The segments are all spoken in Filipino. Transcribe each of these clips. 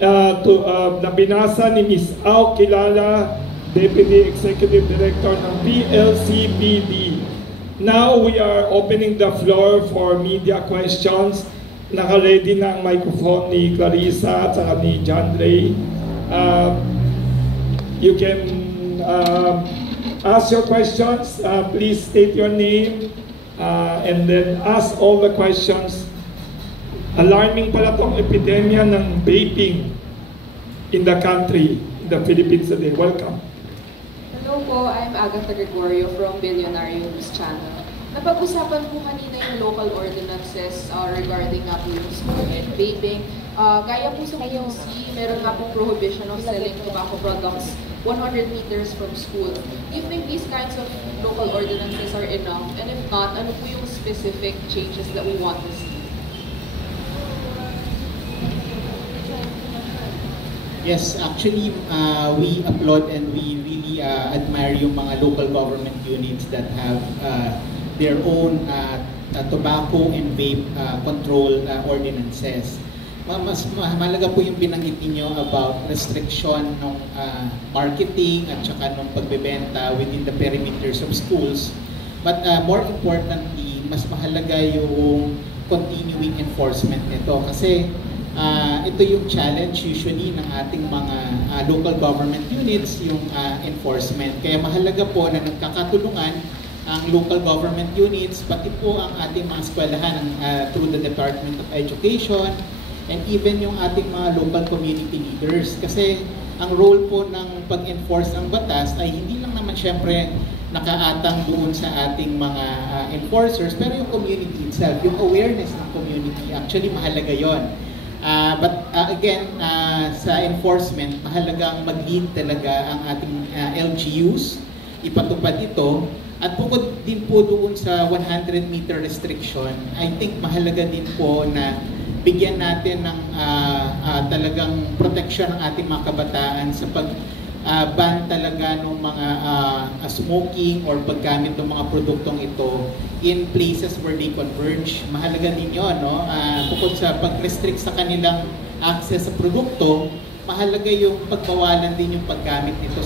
na binasa ni Ms. Au Kilala, Deputy Executive Director ng PLCPD. Now we are opening the floor for media questions. Naka-ready na ang microphone ni Clarissa at saka ni John Ray. You can ask your questions. Please state your name and then ask all the questions. Alarming pala pong epidemya ng vaping in the country, in the Philippines today. Welcome. Hello po, I'm Agatha Gregorio from Billionaire News Channel. Napag-usapan po kanina yung local ordinances regarding nga po yung smoking, vaping. Gaya po sa PUC, meron nga po prohibition of selling tobacco products 100 meters from school. Do you think these kinds of local ordinances are enough? And if not, ano po yung specific changes that we want to see? Yes, actually, we applaud and we really admire yung mga local government units that have their own tobacco and vape control ordinances. Mas mahalaga po yung binanggit niyo about restriction ng marketing at saka ng pagbebenta within the perimeters of schools. But more importantly, mas mahalaga yung continuing enforcement nito kasi ito yung challenge usually ng ating mga local government units, yung enforcement. Kaya mahalaga po na nagkakatulungan ang local government units, pati po ang ating mga eskwelahan through the Department of Education and even yung ating mga local community leaders. Kasi ang role po ng pag-enforce ang batas ay hindi lang naman syempre nakaatang doon sa ating mga enforcers, pero yung community itself, yung awareness ng community, actually mahalaga yon. But again, sa enforcement, mahalagang mag-lead talaga ang ating LGUs, ipatupad ito. At bukod din po doon sa 100-meter restriction, I think mahalaga din po na bigyan natin ng talagang protection ng ating mga kabataan sa ban talaga ng mga smoking or paggamit ng mga produktong ito in places where they converge. Mahalaga din yun, no? Bukod sa pag-restrict sa kanilang access sa produkto, mahalaga yung pagbawalan din yung paggamit nito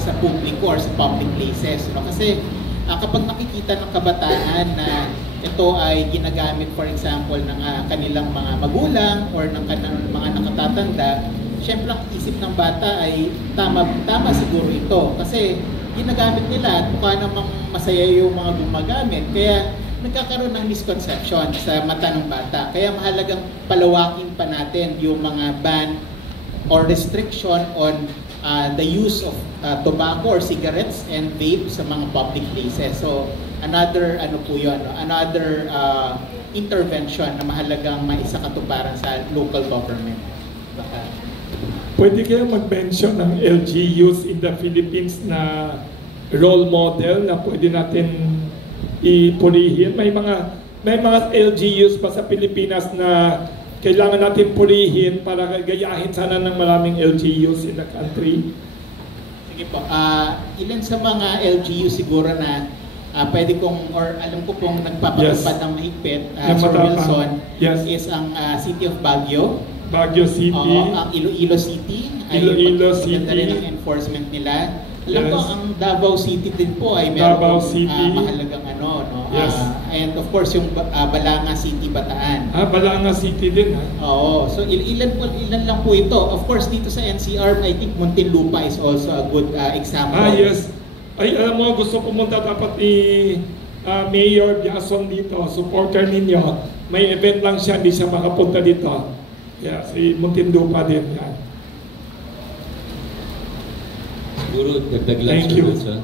sa publiko or sa public places. No? Kasi kapag nakikita ng kabataan na ito ay ginagamit, for example, ng kanilang mga magulang or ng kanilang mga nakatatanda, siyempre ang isip ng bata ay tama siguro ito. Kasi ginagamit nila at mukha namang masaya yung mga gumagamit. Kaya nagkakaroon ng misconception sa mata ng bata. Kaya mahalagang palawakin pa natin yung mga ban or restriction on the use of tobacco or cigarettes and vape sa mga public places. So another po yun, another intervention na mahalagang maisakatuparan sa local government. Pwede kayo mag-mention ng LGUs in the Philippines na role model na pwede natin ipurihin? May mga LGUs pa sa Pilipinas na kailangan natin purihin para gayahin sana ng maraming LGUs in the country? Sige po. Ilan sa mga LGU siguro na pwede kong, or alam ko pong nagpapatupad ng mahigpit, Sir Wilson, is ang City of Baguio. Baguio City. Ang Iloilo City. Iloilo City. Ay rin ang enforcement nila. Alam ko, ang Davao City din po ay meron mahalagang no? Yes. And of course, yung Balanga City, Bataan. Balanga City din, ha? Oo. So, ilan lang po ito. Of course, dito sa NCR, I think Muntinlupa is also a good example. Yes. Ay, alam mo, gusto pumunta dapat ni Mayor Biason dito. Supporter ninyo. May event lang siya, hindi siya makapunta dito. Yeah, si Muntinlupa din yan. Siguro, dagdag lang sa